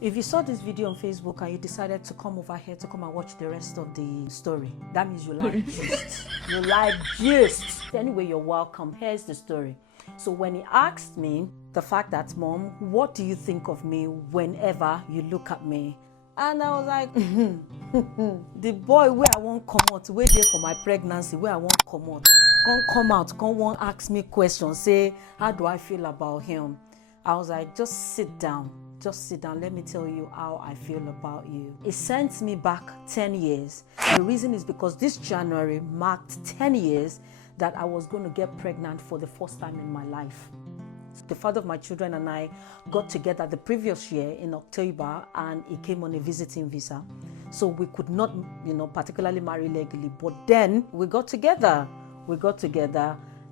If you saw this video on Facebook and you decided to come over here to come and watch the rest of the story, that means you like gist. You like gist. Anyway, you're welcome. Here's the story. So when he asked me the fact that, Mom, what do you think of me whenever you look at me? And I was like, the boy where I won't come out, wait there for my pregnancy, where I won't come out. Can't come out, can't won't ask me questions, say, how do I feel about him? I was like, just sit down. Just sit down. Let me tell you how I feel about you. It sent me back 10 years. The reason is because this January marked 10 years that I was going to get pregnant for the first time in my life. The father of my children and I got together the previous year in October, and he came on a visiting visa. So we could not, particularly marry legally. But then we got together.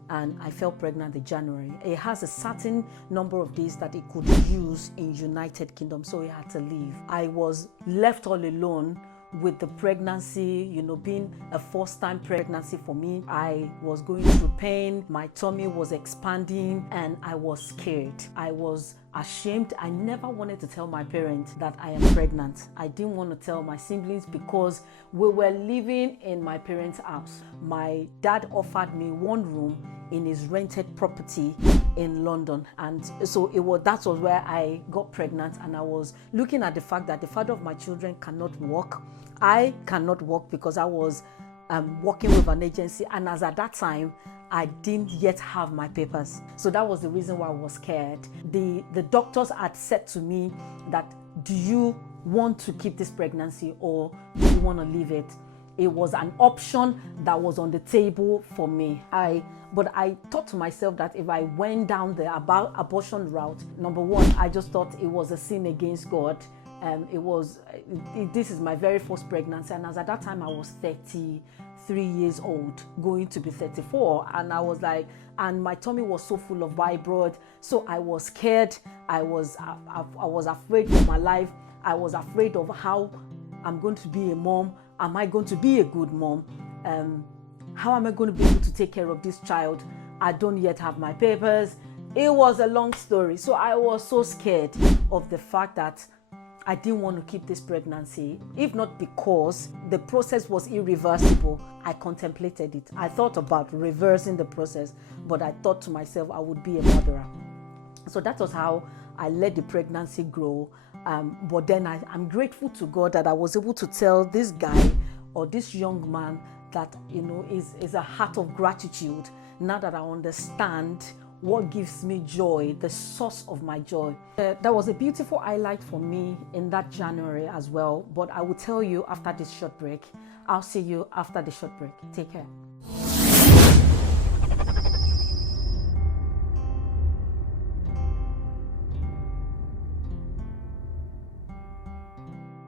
And I fell pregnant in January. It has a certain number of days that it could use in United Kingdom, so he had to leave. I was left all alone with the pregnancy, being a first-time pregnancy for me. I was going through pain, my tummy was expanding, and I was scared. I was ashamed. I never wanted to tell my parents that I am pregnant. I didn't want to tell my siblings because we were living in my parents' house. My dad offered me one room in his rented property in London, and so that was where I got pregnant. And I was looking at the fact that the father of my children cannot work. I cannot work because I was working with an agency, and as at that time I didn't yet have my papers. So that was the reason why I was scared. The doctors had said to me that, do you want to keep this pregnancy or do you want to leave it? It was an option that was on the table for me. But I thought to myself that if I went down the abortion route, number one, I just thought it was a sin against God. This is my very first pregnancy, and as at that time I was 33 years old, going to be 34, and I was like, and my tummy was so full of fibroid, so I was scared. I was afraid for my life. I was afraid of how I'm going to be a mom. Am I going to be a good mom? How am I going to be able to take care of this child? I don't yet have my papers. It was a long story. So I was so scared of the fact that I didn't want to keep this pregnancy, if not because the process was irreversible. I contemplated it. I thought about reversing the process, but I thought to myself I would be a murderer. So that was how I let the pregnancy grow. But then I'm grateful to God that I was able to tell this guy or this young man that, is a heart of gratitude. Now that I understand what gives me joy, the source of my joy. That was a beautiful highlight for me in that January as well. But I will tell you after this short break. I'll see you after the short break. Take care.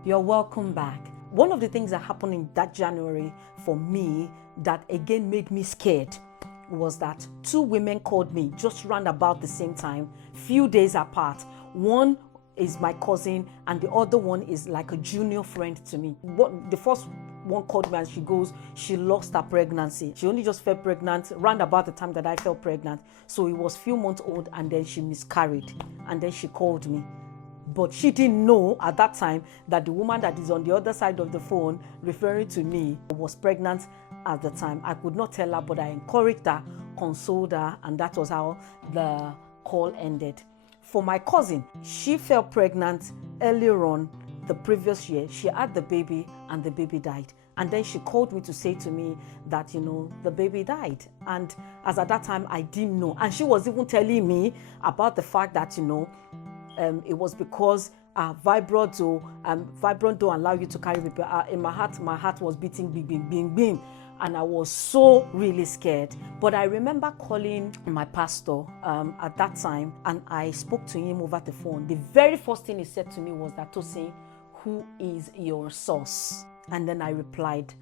You're welcome back. One of the things that happened in that January for me that again made me scared was that two women called me just round about the same time, few days apart. One is my cousin and the other one is like a junior friend to me. The first one called me and she lost her pregnancy. She only just fell pregnant round about the time that I fell pregnant. So it was few months old, and then she miscarried, and then she called me. But she didn't know at that time that the woman that is on the other side of the phone referring to me was pregnant at the time. I could not tell her, but I encouraged her, consoled her, and that was how the call ended. For my cousin, she fell pregnant earlier on the previous year. She had the baby and the baby died. And then she called me to say to me that, the baby died. And as at that time, I didn't know. And she was even telling me about the fact that, it was because fibroid don't allow you to carry baby. In my heart was beating bing, bing, bing, bing. And I was so really scared. But I remember calling my pastor at that time, and I spoke to him over the phone. The very first thing he said to me was that, Tosin, who is your source? And then I replied,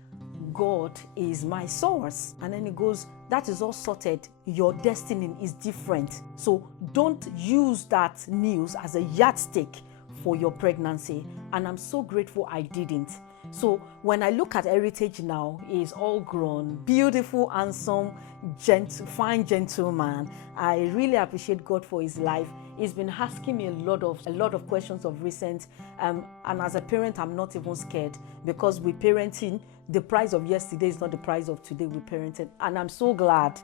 God is my source. And then he goes, that is all sorted. Your destiny is different. So don't use that news as a yardstick for your pregnancy. And I'm so grateful I didn't. So when I look at Heritage now, he's all grown, beautiful, handsome, fine gentleman. I really appreciate God for his life. He's been asking me a lot of questions of recent, and as a parent, I'm not even scared, because we're parenting. The price of yesterday is not the price of today. We're parenting, and I'm so glad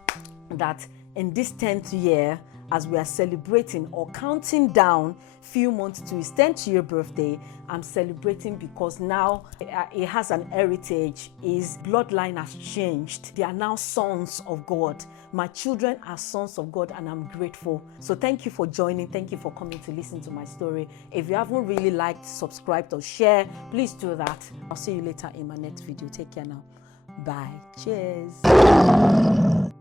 that in this 10th year, as we are celebrating or counting down few months to his 10th year birthday, I'm celebrating because now he has an heritage. His bloodline has changed. They are now sons of God. My children are sons of God, and I'm grateful. So thank you for joining. Thank you for coming to listen to my story. If you haven't really liked, subscribed, or share, please do that. I'll see you later in my next video. Take care now. Bye. Cheers.